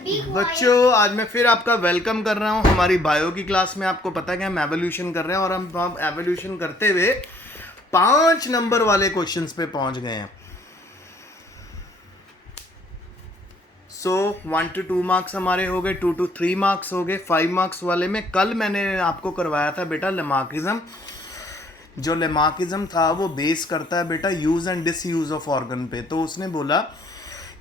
बच्चों आज मैं फिर आपका वेलकम कर रहा हूँ हमारी बायो की क्लास में। आपको पता है कि हम एवोल्यूशन कर रहे हैं और हम एवोल्यूशन करते हुए 5 नंबर वाले क्वेश्चंस पे पहुंच गए हैं। सो 1 to 2 मार्क्स हमारे हो गए, 2 to 3 मार्क्स हो गए। 5 मार्क्स वाले में कल मैंने आपको करवाया था बेटा लेमार्किज्म। जो लेमार्किज्म था वो बेस करता है बेटा use and disuse of organ पे। तो उसने बोला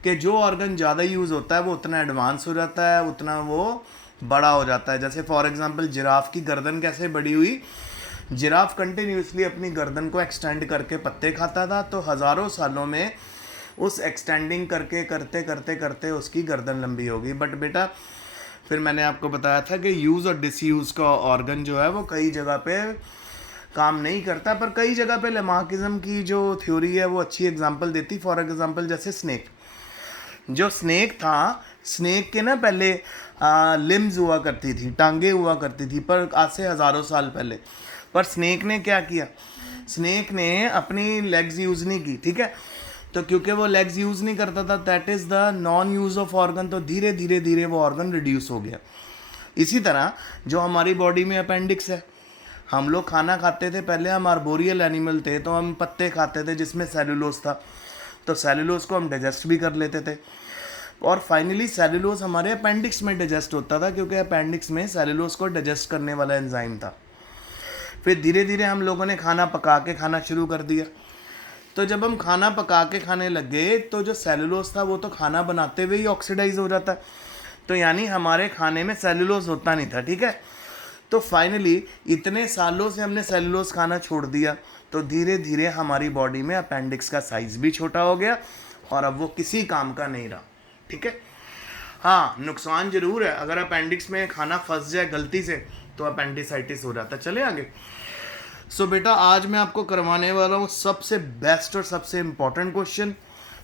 कि जो ऑर्गन ज़्यादा यूज़ होता है वो उतना एडवांस हो जाता है, उतना वो बड़ा हो जाता है। जैसे फॉर एग्जांपल जिराफ की गर्दन कैसे बड़ी हुई। जिराफ कंटिन्यूसली अपनी गर्दन को एक्सटेंड करके पत्ते खाता था, तो हज़ारों सालों में उस एक्सटेंडिंग करके करते करते करते उसकी गर्दन लंबी होगी। बट बेटा फिर मैंने आपको बताया था कि यूज़ और डिसयूज़ का ऑर्गन जो है वो कई जगह पे काम नहीं करता, पर कई जगह पे लेमार्किज्म की जो थ्योरी है वो अच्छी एग्जांपल देती। फॉर एग्जांपल जैसे स्नेक, जो स्नेक था, स्नेक के ना पहले लिम्स हुआ करती थी, टांगे हुआ करती थी, पर आज से हज़ारों साल पहले। पर स्नेक ने क्या किया, स्नेक ने अपनी लेग्स यूज़ नहीं की, ठीक है। तो क्योंकि वो लेग्स यूज़ नहीं करता था, that is the non use of organ, तो धीरे धीरे धीरे वो ऑर्गन रिड्यूस हो गया। इसी तरह जो हमारी बॉडी में अपेंडिक्स है, हम लोग खाना खाते थे, पहले हम आर्बोरियल एनिमल थे, तो हम पत्ते खाते थे जिसमें सेलुलोज था, तो सेलुलोज को हम डाइजेस्ट भी कर लेते थे। और फाइनली सेलुलोज हमारे अपेंडिक्स में डाइजेस्ट होता था, क्योंकि अपेंडिक्स में सेलुलोज को डाइजेस्ट करने वाला एंजाइम था। फिर धीरे धीरे हम लोगों ने खाना पका के खाना शुरू कर दिया। तो जब हम खाना पका के खाने लग गए तो जो सेलुलोज था वो तो खाना बनाते हुए ही ऑक्सीडाइज हो जाता है, तो यानी हमारे खाने में सेलुलोज होता नहीं था, ठीक है। तो फाइनली इतने सालों से हमने सेलुलोज खाना छोड़ दिया, तो धीरे धीरे हमारी बॉडी में अपेंडिक्स का साइज भी छोटा हो गया और अब वो किसी काम का नहीं रहा, ठीक है। हाँ, नुकसान जरूर है, अगर अपेंडिक्स में खाना फंस जाए गलती से तो अपेंडिसाइटिस हो जाता है। चले आगे। सो बेटा आज मैं आपको करवाने वाला हूँ सबसे बेस्ट और सबसे इम्पोर्टेंट क्वेश्चन,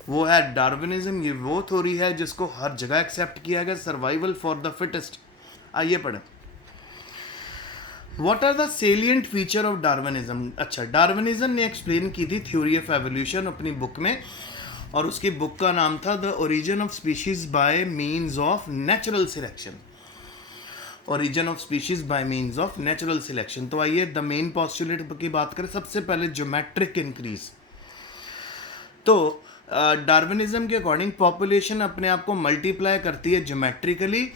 वो है डार्विनिज्म। ये वो थ्योरी है जिसको हर जगह एक्सेप्ट किया गया, सर्वाइवल फॉर द फिटेस्ट। आइए पढ़ें। What are the salient feature of Darwinism? अच्छा, डार्विनिज्म ने एक्सप्लेन की थी थ्योरी ऑफ एवोल्यूशन अपनी बुक में, और उसकी बुक का नाम था the origin of species bye means of natural selection. Origin of species bye means of natural selection. तो आइए द मेन पॉस्टुलेट की बात करें। सबसे पहले ज्योमेट्रिक इंक्रीज। तो डार्विनिज्म के अकॉर्डिंग पॉपुलेशन अपने आप को मल्टीप्लाई करती है geometrically,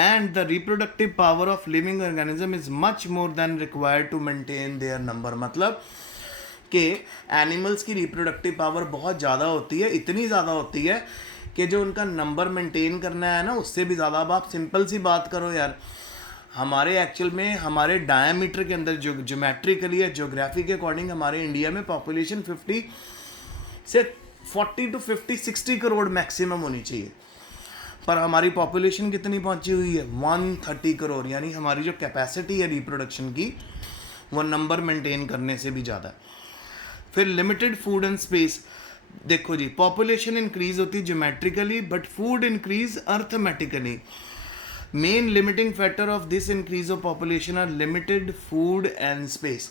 and the reproductive power of living organism is much more than required to maintain their number। मतलब कि एनिमल्स की रिप्रोडक्टिव पावर बहुत ज़्यादा होती है, इतनी ज़्यादा होती है कि जो उनका नंबर मेंटेन करना है ना उससे भी ज़्यादा। अब आप सिंपल सी बात करो यार, हमारे एक्चुअल में हमारे डायमीटर के अंदर जो ज्योमेट्रिकली या ज्योग्राफी के अकॉर्डिंग हमारे इंडिया में पॉपुलेशन 50 से 40 to 50-60 करोड़ मैक्सिमम होनी चाहिए, पर हमारी पॉपुलेशन कितनी पहुंची हुई है, 130 करोड़। यानी हमारी जो कैपेसिटी है रिप्रोडक्शन की वो नंबर मेंटेन करने से भी ज़्यादा है। फिर लिमिटेड फूड एंड स्पेस। देखो जी, पॉपुलेशन इंक्रीज होती है geometrically but food increase arithmetically. Main limiting factor of this increase of population are limited food and space.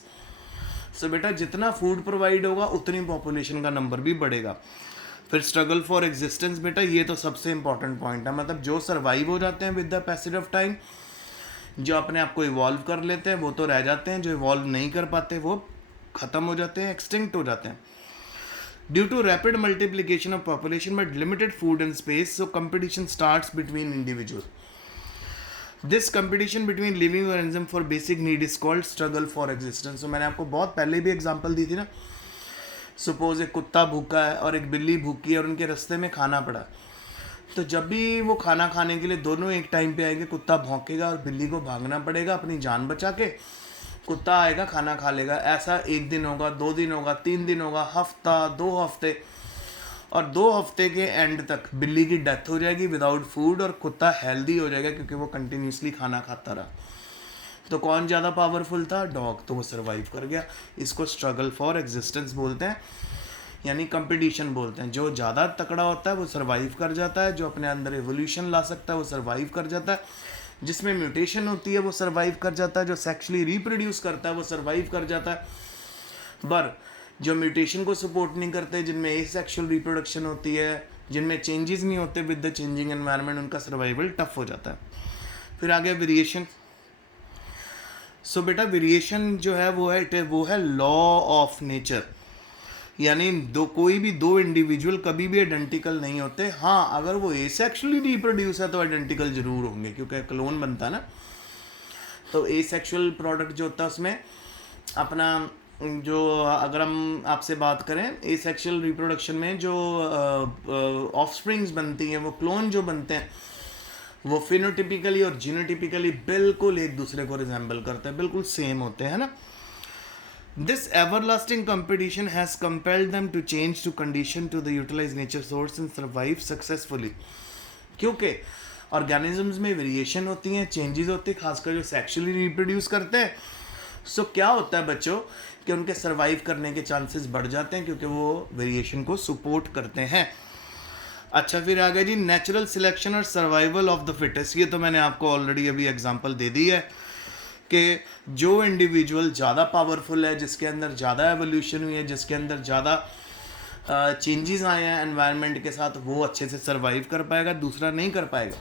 So बेटा जितना फूड प्रोवाइड होगा उतनी पॉपुलेशन का नंबर भी बढ़ेगा। फिर स्ट्रगल फॉर एग्जिस्टेंस। बेटा ये तो सबसे इंपॉर्टेंट पॉइंट है, मतलब जो सर्वाइव हो जाते हैं with the passage of time, जो अपने आप को इवॉल्व कर लेते हैं वो तो रह जाते हैं, जो इवॉल्व नहीं कर पाते वो ख़त्म हो जाते हैं, एक्सटिंक्ट हो जाते हैं। Due to rapid multiplication of population but limited food and space, so competition starts between individual. This competition between living organism for basic need is called struggle for existence. तो मैंने आपको बहुत पहले भी एग्जाम्पल दी थी ना। सपोज एक कुत्ता भूखा है और एक बिल्ली भूखी है और उनके रास्ते में खाना पड़ा, तो जब भी वो खाना खाने के लिए दोनों एक टाइम पे आएंगे, कुत्ता भौंकेगा और बिल्ली को भागना पड़ेगा अपनी जान बचा के, कुत्ता आएगा खाना खा लेगा। ऐसा 1 दिन होगा, 2 दिन होगा, 3 दिन होगा, हफ्ता, 2 हफ्ते, और 2 हफ्ते के एंड तक बिल्ली की डेथ हो जाएगी विदाउट फूड और कुत्ता हेल्दी हो जाएगा क्योंकि वो कंटिन्यूसली खाना खाता रहा। तो कौन ज़्यादा पावरफुल था, डॉग, तो वो सर्वाइव कर गया। इसको स्ट्रगल फॉर एग्जिस्टेंस बोलते हैं, यानी कंपटीशन बोलते हैं। जो ज़्यादा तकड़ा होता है वो सर्वाइव कर जाता है, जो अपने अंदर एवोल्यूशन ला सकता है वो सर्वाइव कर जाता है, जिसमें म्यूटेशन होती है वो सर्वाइव कर जाता है, जो सेक्सुअली रिप्रोड्यूस करता है वो सर्वाइव कर जाता है। पर जो म्यूटेशन को सपोर्ट नहीं करते, जिनमें एसेक्सुअल रिप्रोडक्शन होती है, जिनमें चेंजेस नहीं होते विद द चेंजिंग एनवायरनमेंट, उनका सर्वाइवल टफ हो जाता है। फिर आ गया वेरिएशन। सो बेटा वेरिएशन जो है वो है लॉ ऑफ नेचर, यानी कोई भी दो इंडिविजुअल कभी भी आइडेंटिकल नहीं होते। हाँ, अगर वो एसेक्सुअली रिप्रोड्यूस है तो आइडेंटिकल जरूर होंगे, क्योंकि क्लोन बनता है ना। तो एसेक्सुअल प्रोडक्ट जो होता है उसमें अपना जो, अगर हम आपसे बात करें एसेक्सुअल रिप्रोडक्शन में जो ऑफस्प्रिंग्स बनती हैं, वो क्लोन जो बनते हैं, वो फिनोटिपिकली और जीनोटिपिकली बिल्कुल एक दूसरे को रिजेंबल करते हैं, बिल्कुल सेम होते हैं ना। This everlasting competition has compelled them to change to condition to the utilize nature source and survive successfully। क्योंकि ऑर्गेनिजम्स में वेरिएशन होती हैं, चेंजेस होते हैं, खासकर जो सेक्सुअली रिप्रोड्यूस करते हैं। सो क्या होता है बच्चों कि उनके सर्वाइव करने के चांसेस बढ़ जाते हैं, क्योंकि वो वेरिएशन को सपोर्ट करते हैं। अच्छा, फिर आ गया जी नेचुरल सिलेक्शन और सर्वाइवल ऑफ द फिटेस्ट। ये तो मैंने आपको ऑलरेडी अभी एग्जांपल दे दी है कि जो इंडिविजुअल ज़्यादा पावरफुल है, जिसके अंदर ज़्यादा एवोल्यूशन हुई है, जिसके अंदर ज़्यादा चेंजेस आए हैं एनवायरनमेंट के साथ, वो अच्छे से सर्वाइव कर पाएगा, दूसरा नहीं कर पाएगा।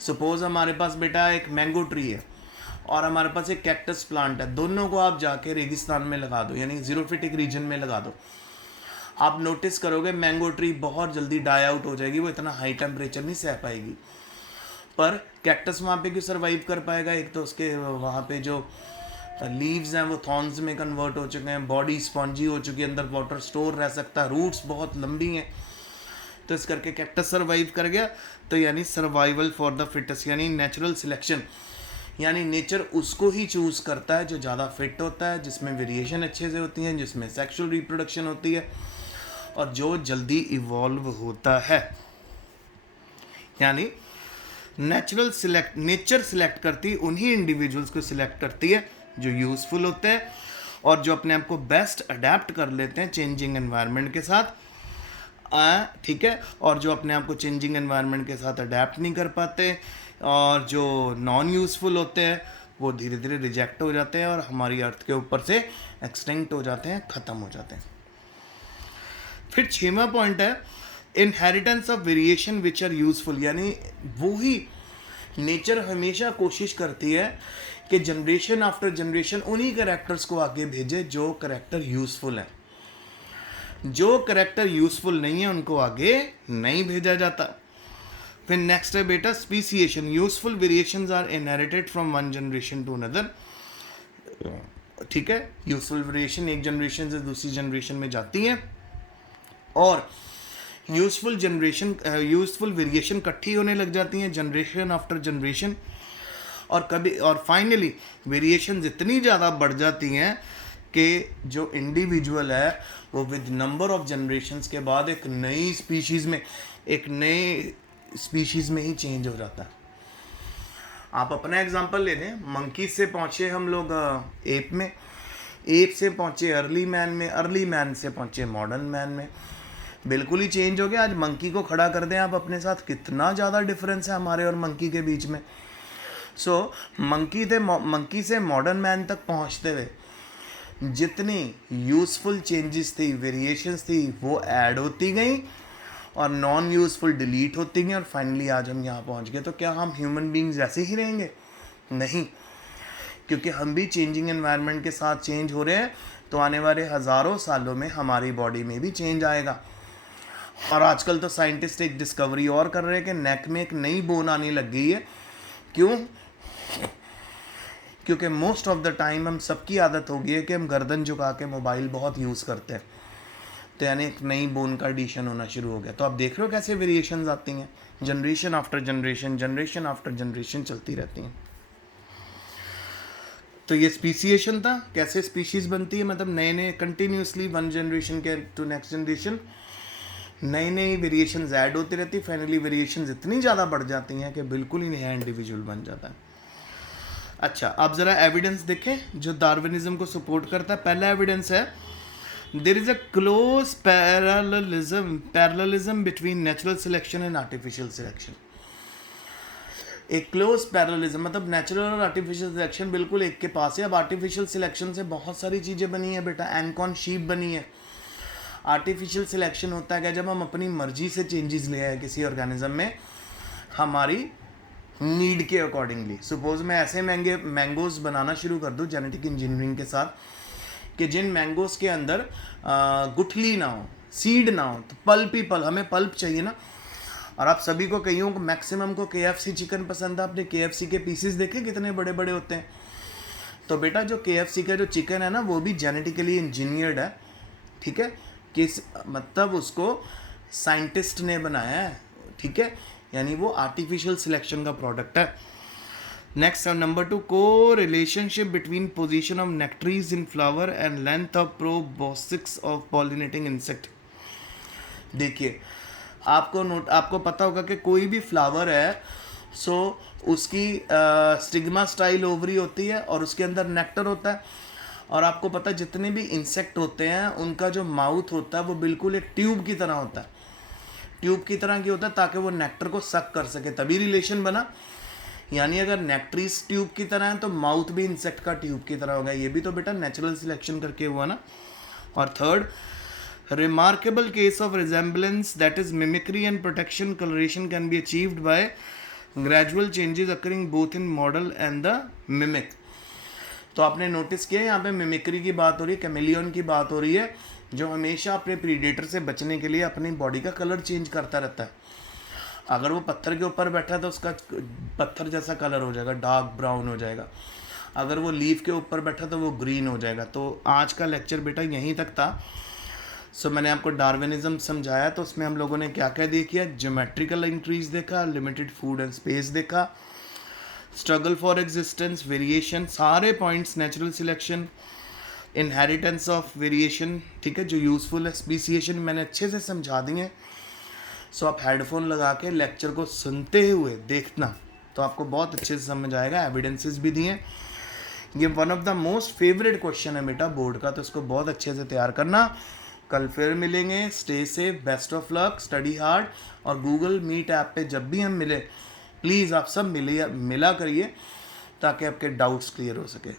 सपोज हमारे पास बेटा एक मैंगो ट्री है और हमारे पास एक कैक्टस प्लांट है, दोनों को आप जाके रेगिस्तान में लगा दो, यानी जीरोफिटिक रीजन में लगा दो, आप नोटिस करोगे मैंगो ट्री बहुत जल्दी डाई आउट हो जाएगी, वो इतना हाई टेम्परेचर नहीं सह पाएगी। पर कैक्टस वहाँ पे क्यों सर्वाइव कर पाएगा? एक तो उसके वहाँ पे जो लीव्स हैं वो थॉर्न्स में कन्वर्ट हो चुके हैं, बॉडी स्पॉन्जी हो चुकी है, अंदर वाटर स्टोर रह सकता है, रूट्स बहुत लंबी हैं, तो इस करके कैक्टस सर्वाइव कर गया। तो यानी सर्वाइवल फॉर द फिटेस्ट, यानी नेचुरल सिलेक्शन, यानी नेचर उसको ही चूज़ करता है जो ज़्यादा फिट होता है, जिसमें वेरिएशन अच्छे से होती हैं, जिसमें सेक्सुअल रिप्रोडक्शन होती है और जो जल्दी इवॉल्व होता है। यानी नेचर सिलेक्ट करती उन्हीं इंडिविजुअल्स को सिलेक्ट करती है जो यूज़फुल होते हैं और जो अपने आप को बेस्ट अडेप्ट कर लेते हैं चेंजिंग एनवायरनमेंट के साथ, ठीक है। और जो अपने आप को चेंजिंग एनवायरनमेंट के साथ अडेप्ट नहीं कर पाते और जो नॉन यूज़फुल होते हैं वो धीरे धीरे रिजेक्ट हो जाते हैं और हमारी अर्थ के ऊपर से एक्सटिंक्ट हो जाते हैं, ख़त्म हो जाते हैं। फिर 6वां पॉइंट है inheritance of variation which are useful, यानी वो ही नेचर हमेशा कोशिश करती है कि जनरेशन आफ्टर जनरेशन उन्हीं कैरेक्टर्स को आगे भेजे जो कैरेक्टर यूजफुल है। जो कैरेक्टर यूजफुल नहीं है उनको आगे नहीं भेजा जाता। फिर नेक्स्ट है बेटा speciation. Useful variations are inherited from one generation to another, ठीक है। यूजफुल वेरिएशन एक जनरेशन से दूसरी जनरेशन में जाती हैं और यूजफुल वेरिएशन इकट्ठी होने लग जाती हैं जनरेशन आफ्टर जनरेशन, और फाइनली वेरिएशन इतनी ज़्यादा बढ़ जाती हैं कि जो इंडिविजुअल है वो विद नंबर ऑफ जनरेशन्स के बाद एक नई स्पीशीज़ में ही चेंज हो जाता है। आप अपना एग्जांपल ले लें, मंकी से पहुँचे हम लोग एप में, एप से पहुँचे अर्ली मैन में, अर्ली मैन से पहुँचे मॉडर्न मैन में, बिल्कुल ही चेंज हो गया। आज मंकी को खड़ा कर दें आप अपने साथ, कितना ज़्यादा डिफरेंस है हमारे और मंकी के बीच में। सो मंकी से मॉडर्न मैन तक पहुंचते हुए जितनी यूज़फुल चेंजेस थी, वेरिएशंस थी, वो ऐड होती गई और नॉन यूज़फुल डिलीट होती गई और फाइनली आज हम यहाँ पहुँच गए। तो क्या हम ह्यूमन बींग्स ऐसे ही रहेंगे? नहीं, क्योंकि हम भी चेंजिंग एनवायरनमेंट के साथ चेंज हो रहे हैं, तो आने वाले हज़ारों सालों में हमारी बॉडी में भी चेंज आएगा। और आजकल तो साइंटिस्ट एक डिस्कवरी और कर रहे हैं कि नेक में एक नई बोन आने लग गई है। क्यों? क्योंकि मोस्ट ऑफ द टाइम हम सबकी आदत हो गई है कि हम गर्दन झुका के मोबाइल बहुत यूज़ करते हैं, तो यानी एक नई बोन का एडिशन होना शुरू हो गया। तो आप देख रहे हो कैसे वेरिएशंस आती हैं, जनरेशन आफ्टर जनरेशन चलती रहती हैं। तो ये स्पीसिएशन था, कैसे स्पीशीज़ बनती है, मतलब नए कंटिन्यूसली वन जनरेशन के टू नेक्स्ट जनरेशन नई वेरिएशंस ऐड होती रहती है। फाइनली वेरिएशंस इतनी ज़्यादा बढ़ जाती हैं कि बिल्कुल ही नया इंडिविजुअल बन जाता है। अच्छा, अब ज़रा एविडेंस देखें जो डार्विनिज्म को सपोर्ट करता है। पहला एविडेंस है there is a close parallelism between natural selection and artificial selection. एक क्लोज पैरेललिज्म मतलब नेचुरल और आर्टिफिशियल सिलेक्शन बिल्कुल एक के पास है। अब आर्टिफिशियल सिलेक्शन से बहुत सारी चीज़ें बनी है बेटा, एनकॉन शीप बनी है, आर्टिफिशियल सिलेक्शन होता है क्या, जब हम अपनी मर्जी से चेंजेस ले आए किसी ऑर्गेनिज्म में हमारी नीड के अकॉर्डिंगली। सपोज मैं ऐसे मैंगोज बनाना शुरू कर दूँ जेनेटिक इंजीनियरिंग के साथ कि जिन मैंगोज के अंदर गुठली ना हो, सीड ना हो, तो पल्प ही पल्प, हमें पल्प चाहिए ना। और आप सभी को कईयों को मैक्सिमम को KFC चिकन पसंद है। आपने KFC के पीसेस देखे कितने बड़े बड़े होते हैं। तो बेटा जो KFC का जो चिकन है ना वो भी जेनेटिकली इंजीनियर्ड है, ठीक है, किस मतलब उसको साइंटिस्ट ने बनाया है, ठीक है, यानी वो आर्टिफिशियल सिलेक्शन का प्रोडक्ट है। नेक्स्ट नंबर 2, को relationship between position of nectaries in flower and length of proboscis of pollinating insect. देखिए आपको पता होगा कि कोई भी फ्लावर है सो उसकी स्टिग्मा स्टाइल ओवरी होती है और उसके अंदर नेक्टर होता है। और आपको पता है जितने भी इंसेक्ट होते हैं उनका जो माउथ होता है वो बिल्कुल एक ट्यूब की तरह होता है। ट्यूब की तरह क्यों होता है, ताकि वो नेक्टर को सक कर सके, तभी रिलेशन बना। यानी अगर नेक्ट्रीज ट्यूब की तरह है तो माउथ भी इंसेक्ट का ट्यूब की तरह होगा। ये भी तो बेटा नेचुरल सिलेक्शन करके हुआ ना। और third, remarkable case of resemblance, that is mimicry and protection coloration, can be achieved by gradual changes occurring both in model and the mimic। तो आपने नोटिस किया यहाँ पे मिमिक्री की बात हो रही है, कैमेलियन की बात हो रही है, जो हमेशा अपने प्रीडेटर से बचने के लिए अपनी बॉडी का कलर चेंज करता रहता है। अगर वो पत्थर के ऊपर बैठा है तो उसका पत्थर जैसा कलर हो जाएगा, डार्क ब्राउन हो जाएगा। अगर वो लीफ के ऊपर बैठा तो वो ग्रीन हो जाएगा। तो आज का लेक्चर बेटा यहीं तक था। मैंने आपको डार्विनिज्म समझाया, तो उसमें हम लोगों ने क्या क्या देखा, ज्योमेट्रिकल इंक्रीज देखा, लिमिटेड फूड एंड स्पेस देखा, स्ट्रगल फॉर एग्जिस्टेंस, वेरिएशन, सारे points, natural selection, inheritance of variation, ठीक है, जो यूज़फुल है, स्पीसिएशन मैंने अच्छे से समझा दिए। आप हेडफोन लगा के लेक्चर को सुनते हुए देखना तो आपको बहुत अच्छे से समझ आएगा। एविडेंसेस भी दिए। ये one of the most favourite question है बेटा बोर्ड का, तो इसको बहुत अच्छे से तैयार करना। कल फिर मिलेंगे। Stay safe, best of luck, study hard. और गूगल मीट ऐप पे जब भी हम मिले प्लीज़ आप सब मिला करिए ताकि आपके डाउट्स क्लियर हो सके।